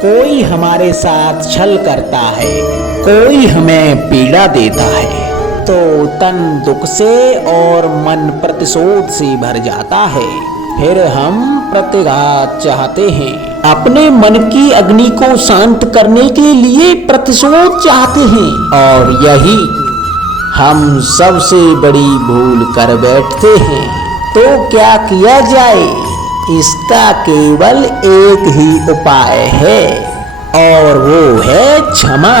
कोई हमारे साथ छल करता है, कोई हमें पीड़ा देता है, तो तन दुख से और मन प्रतिशोध से भर जाता है। फिर हम प्रतिघात चाहते हैं, अपने मन की अग्नि को शांत करने के लिए प्रतिशोध चाहते हैं, और यही हम सबसे बड़ी भूल कर बैठते हैं। तो क्या किया जाए? इसका केवल एक ही उपाय है, और वो है क्षमा।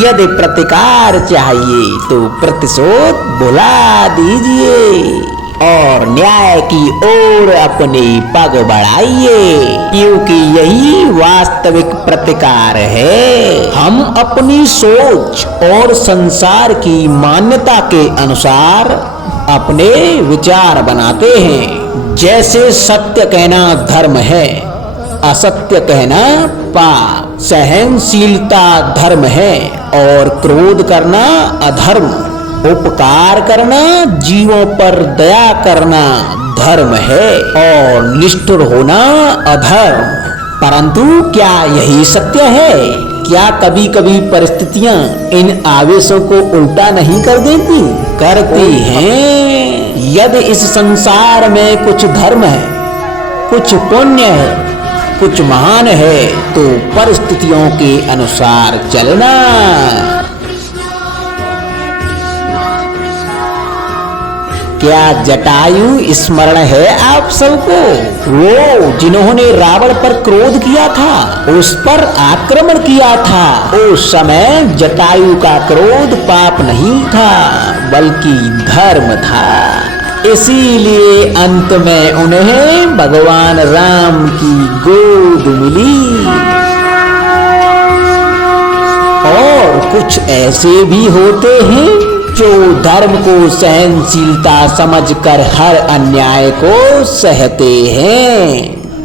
यदि प्रतिकार चाहिए तो प्रतिशोध भुला दीजिए और न्याय की ओर अपनी पग बढ़ाइए, क्योंकि यही वास्तविक प्रतिकार है। हम अपनी सोच और संसार की मान्यता के अनुसार अपने विचार बनाते हैं। जैसे सत्य कहना धर्म है, असत्य कहना पाप, सहनशीलता धर्म है और क्रोध करना अधर्म, उपकार करना, जीवों पर दया करना धर्म है और निष्ठुर होना अधर्म। परंतु क्या यही सत्य है? क्या कभी कभी परिस्थितियां इन आवेशों को उल्टा नहीं कर देती? करती हैं। यदि इस संसार में कुछ धर्म है, कुछ पुण्य है, कुछ महान है, तो परिस्थितियों के अनुसार चलना। क्या जटायु स्मरण है आप सबको? वो जिन्होंने रावण पर क्रोध किया था, उस पर आक्रमण किया था। उस समय जटायु का क्रोध पाप नहीं था, बल्कि धर्म था। इसीलिए अंत में उन्हें भगवान राम की गोद मिली। और कुछ ऐसे भी होते हैं जो धर्म को सहनशीलता समझकर हर अन्याय को सहते हैं,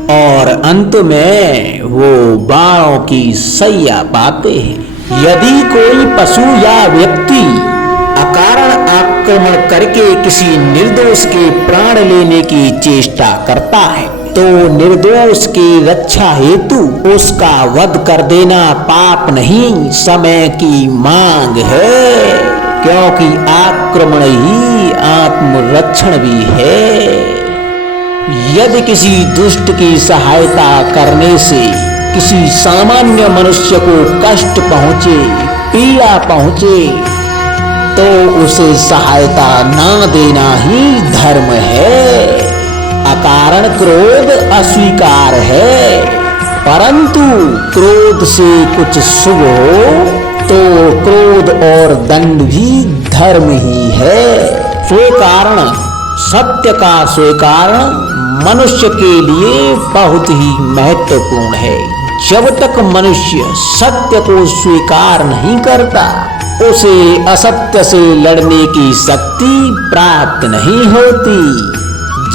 और अंत में वो बाणों की सैया पाते हैं। यदि कोई पशु या व्यक्ति अकारण आक्रमण करके किसी निर्दोष के प्राण लेने की चेष्टा करता है, तो निर्दोष की रक्षा हेतु उसका वध कर देना पाप नहीं, समय की मांग है, क्योंकि आक्रमण ही आत्मरक्षण भी है। यदि किसी दुष्ट की सहायता करने से किसी सामान्य मनुष्य को कष्ट पहुंचे, पीड़ा पहुंचे, तो उसे सहायता ना देना ही धर्म है। अकारण क्रोध अस्वीकार है, परंतु क्रोध से कुछ शुभ हो तो क्रोध और दंड भी धर्म ही है। स्वीकारण, सत्य का स्वीकारण मनुष्य के लिए बहुत ही महत्वपूर्ण है। जब तक मनुष्य सत्य को स्वीकार नहीं करता, उसे असत्य से लड़ने की शक्ति प्राप्त नहीं होती।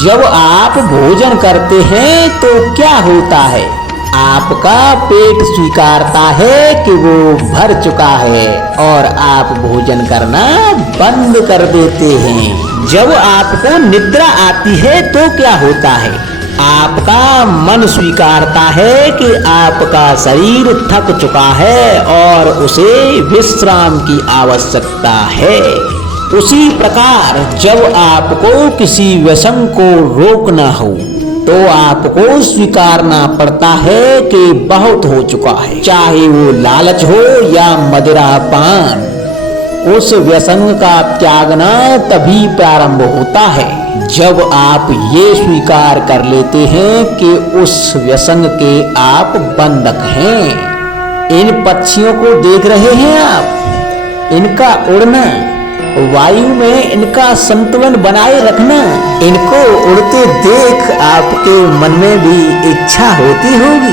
जब आप भोजन करते हैं तो क्या होता है? आपका पेट स्वीकारता है कि वो भर चुका है और आप भोजन करना बंद कर देते हैं। जब आपको निद्रा आती है तो क्या होता है? आपका मन स्वीकारता है कि आपका शरीर थक चुका है और उसे विश्राम की आवश्यकता है। उसी प्रकार जब आपको किसी व्यसन को रोकना हो, तो आपको स्वीकारना पड़ता है कि बहुत हो चुका है, चाहे वो लालच हो या मदिरा पान। उस व्यसन का त्यागना तभी प्रारंभ होता है जब आप ये स्वीकार कर लेते हैं कि उस व्यसन के आप बंधक हैं। इन पक्षियों को देख रहे हैं आप, इनका उड़ना, वायु में इनका संतुलन बनाए रखना, इनको उड़ते देख आपके मन में भी इच्छा होती होगी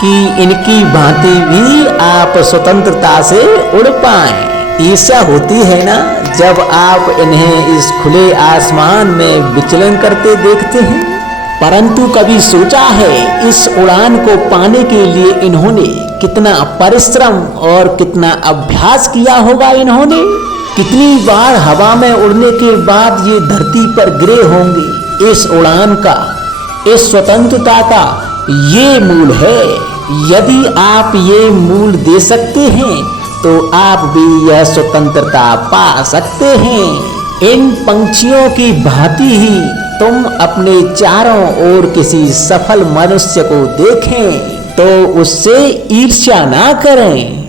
कि इनकी भांति भी आप स्वतंत्रता से उड़ पाएं। ईर्ष्या होती है ना जब आप इन्हें इस खुले आसमान में विचलन करते देखते हैं। परंतु कभी सोचा है इस उड़ान को पाने के लिए इन्होंने कितना परिश्रम और कितना अभ्यास किया होगा? इन्होंने कितनी बार हवा में उड़ने के बाद ये धरती पर गिरे होंगे। इस उड़ान का, इस स्वतंत्रता का ये मूल है। यदि आप ये मूल दे सकते हैं तो आप भी यह स्वतंत्रता पा सकते हैं। इन पंछियों की भांति ही तुम अपने चारों ओर किसी सफल मनुष्य को देखें तो उससे ईर्ष्या ना करें,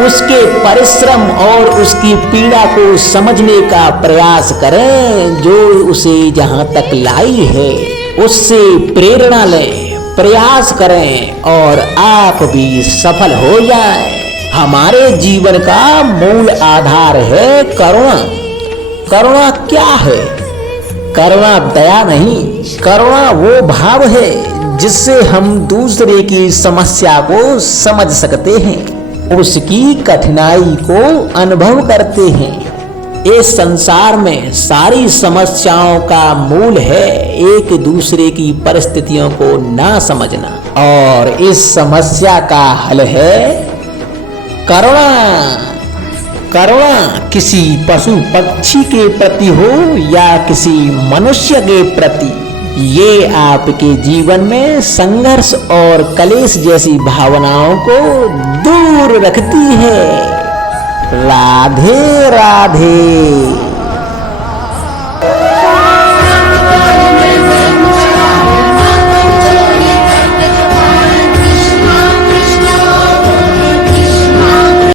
उसके परिश्रम और उसकी पीड़ा को समझने का प्रयास करें जो उसे जहां तक लाई है। उससे प्रेरणा लें, प्रयास करें और आप भी सफल हो जाएं। हमारे जीवन का मूल आधार है करुणा। करुणा क्या है? करुणा दया नहीं, करुणा वो भाव है जिससे हम दूसरे की समस्या को समझ सकते हैं, उसकी कठिनाई को अनुभव करते हैं। इस संसार में सारी समस्याओं का मूल है एक दूसरे की परिस्थितियों को ना समझना, और इस समस्या का हल है करुणा। करुणा किसी पशु पक्षी के प्रति हो या किसी मनुष्य के प्रति, ये आपके जीवन में संघर्ष और कलेश जैसी भावनाओं को दूर रखती है। राधे राधे।